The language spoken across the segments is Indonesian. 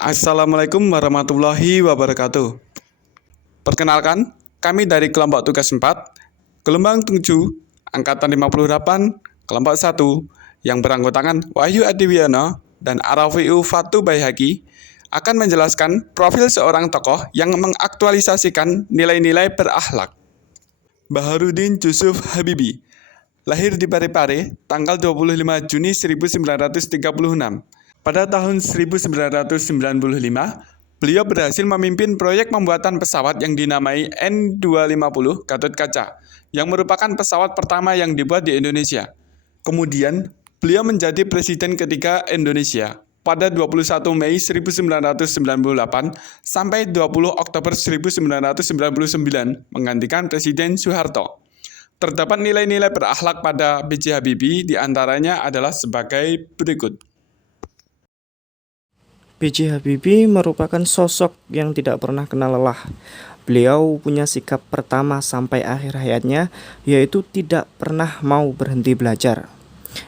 Assalamualaikum warahmatullahi wabarakatuh. Perkenalkan, kami dari kelompok tugas 4, gelombang 7, angkatan 58, kelompok 1, yang beranggotakan Wahyu Adiwiono dan Arafiu Fatu Baihaqi akan menjelaskan profil seorang tokoh yang mengaktualisasikan nilai-nilai berakhlak. Baharudin Jusuf Habibie, lahir di Parepare tanggal 25 Juni 1936. Pada tahun 1995, beliau berhasil memimpin proyek pembuatan pesawat yang dinamai N250 Gatot Kaca, yang merupakan pesawat pertama yang dibuat di Indonesia. Kemudian, beliau menjadi presiden ketiga Indonesia pada 21 Mei 1998 sampai 20 Oktober 1999 menggantikan Presiden Soeharto. Terdapat nilai-nilai berakhlak pada B.J. Habibie, diantaranya adalah sebagai berikut. B.J. Habibie merupakan sosok yang tidak pernah kenal lelah. Beliau punya sikap pertama sampai akhir hayatnya, yaitu tidak pernah mau berhenti belajar,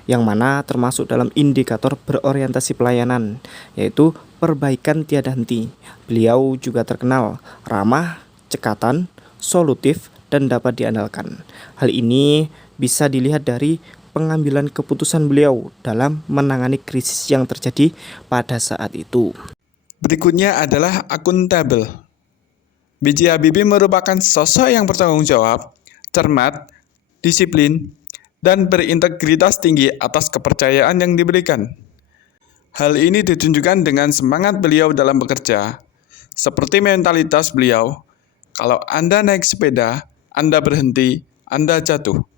yang mana termasuk dalam indikator berorientasi pelayanan, yaitu perbaikan tiada henti. Beliau juga terkenal ramah, cekatan, solutif, dan dapat diandalkan. Hal ini bisa dilihat dari pengambilan keputusan beliau dalam menangani krisis yang terjadi pada saat itu. Berikutnya adalah akuntabel. B.J. Habibie merupakan sosok yang bertanggung jawab, cermat, disiplin, dan berintegritas tinggi atas kepercayaan yang diberikan. Hal ini ditunjukkan dengan semangat beliau dalam bekerja, seperti mentalitas beliau, kalau Anda naik sepeda, Anda berhenti, Anda jatuh.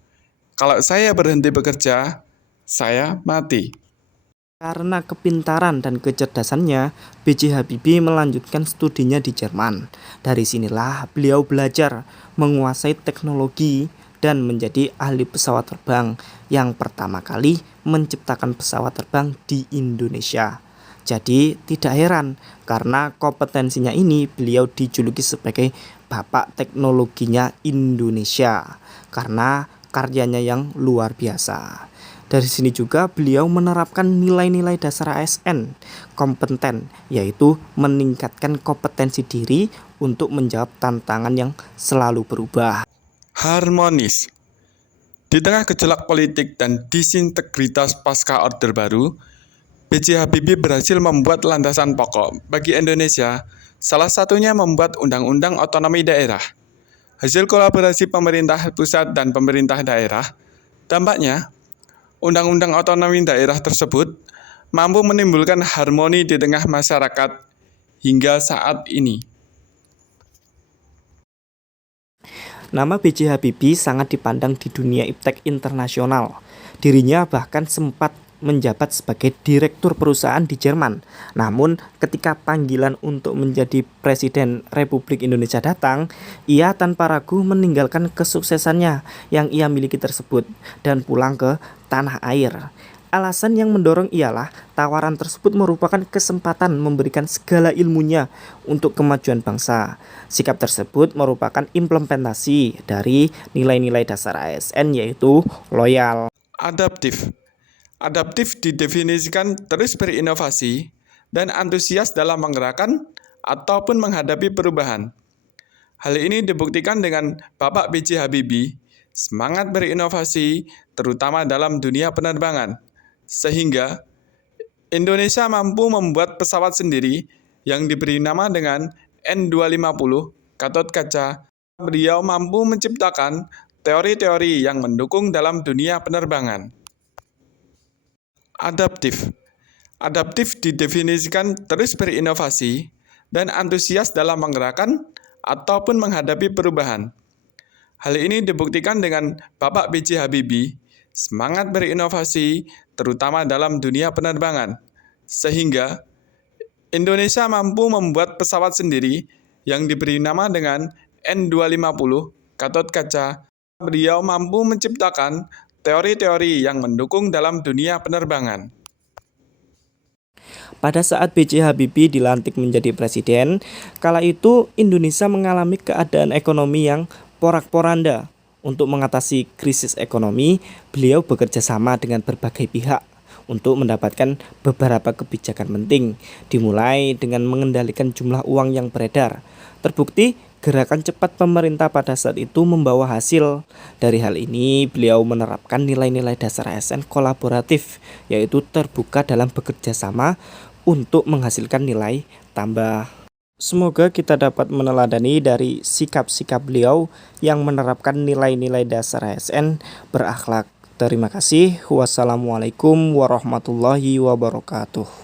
Kalau saya berhenti bekerja, saya mati. Karena kepintaran dan kecerdasannya, B.J. Habibie melanjutkan studinya di Jerman. Dari sinilah beliau belajar menguasai teknologi dan menjadi ahli pesawat terbang yang pertama kali menciptakan pesawat terbang di Indonesia. Jadi tidak heran karena kompetensinya ini beliau dijuluki sebagai Bapak Teknologinya Indonesia karena karyanya yang luar biasa. Dari sini juga beliau menerapkan nilai-nilai dasar ASN, kompeten, yaitu meningkatkan kompetensi diri untuk menjawab tantangan yang selalu berubah. Harmonis. Di tengah gejolak politik dan disintegritas pasca Orde Baru, B.J. Habibie berhasil membuat landasan pokok bagi Indonesia, salah satunya membuat Undang-Undang Otonomi Daerah. Hasil kolaborasi pemerintah pusat dan pemerintah daerah, dampaknya Undang-Undang Otonomi Daerah tersebut mampu menimbulkan harmoni di tengah masyarakat hingga saat ini. Nama B.J. Habibie sangat dipandang di dunia iptek internasional. Dirinya bahkan sempat menjabat sebagai direktur perusahaan di Jerman. Namun ketika panggilan untuk menjadi Presiden Republik Indonesia datang, ia tanpa ragu meninggalkan kesuksesannya yang ia miliki tersebut dan pulang ke tanah air. Alasan yang mendorong ialah tawaran tersebut merupakan kesempatan memberikan segala ilmunya untuk kemajuan bangsa. Sikap tersebut merupakan implementasi dari nilai-nilai dasar ASN, yaitu loyal. Adaptif. Adaptif didefinisikan terus berinovasi dan antusias dalam menggerakkan ataupun menghadapi perubahan. Hal ini dibuktikan dengan Bapak B.J. Habibie, semangat berinovasi terutama dalam dunia penerbangan, sehingga Indonesia mampu membuat pesawat sendiri yang diberi nama dengan N250 Gatot Kaca. Beliau mampu menciptakan teori-teori yang mendukung dalam dunia penerbangan. Adaptif. Adaptif didefinisikan terus berinovasi dan antusias dalam menggerakkan ataupun menghadapi perubahan. Hal ini dibuktikan dengan Bapak B.J. Habibie, semangat berinovasi terutama dalam dunia penerbangan, sehingga Indonesia mampu membuat pesawat sendiri yang diberi nama dengan N250 Gatot Kaca. Beliau mampu menciptakan teori-teori yang mendukung dalam dunia penerbangan. Pada saat B.J. Habibie dilantik menjadi presiden, kala itu Indonesia mengalami keadaan ekonomi yang porak-poranda. Untuk mengatasi krisis ekonomi, beliau bekerja sama dengan berbagai pihak untuk mendapatkan beberapa kebijakan penting, dimulai dengan mengendalikan jumlah uang yang beredar. Terbukti, gerakan cepat pemerintah pada saat itu membawa hasil. Dari hal ini, beliau menerapkan nilai-nilai dasar ASN kolaboratif, yaitu terbuka dalam bekerja sama untuk menghasilkan nilai tambah. Semoga kita dapat meneladani dari sikap-sikap beliau yang menerapkan nilai-nilai dasar ASN berakhlak. Terima kasih. Wassalamualaikum warahmatullahi wabarakatuh.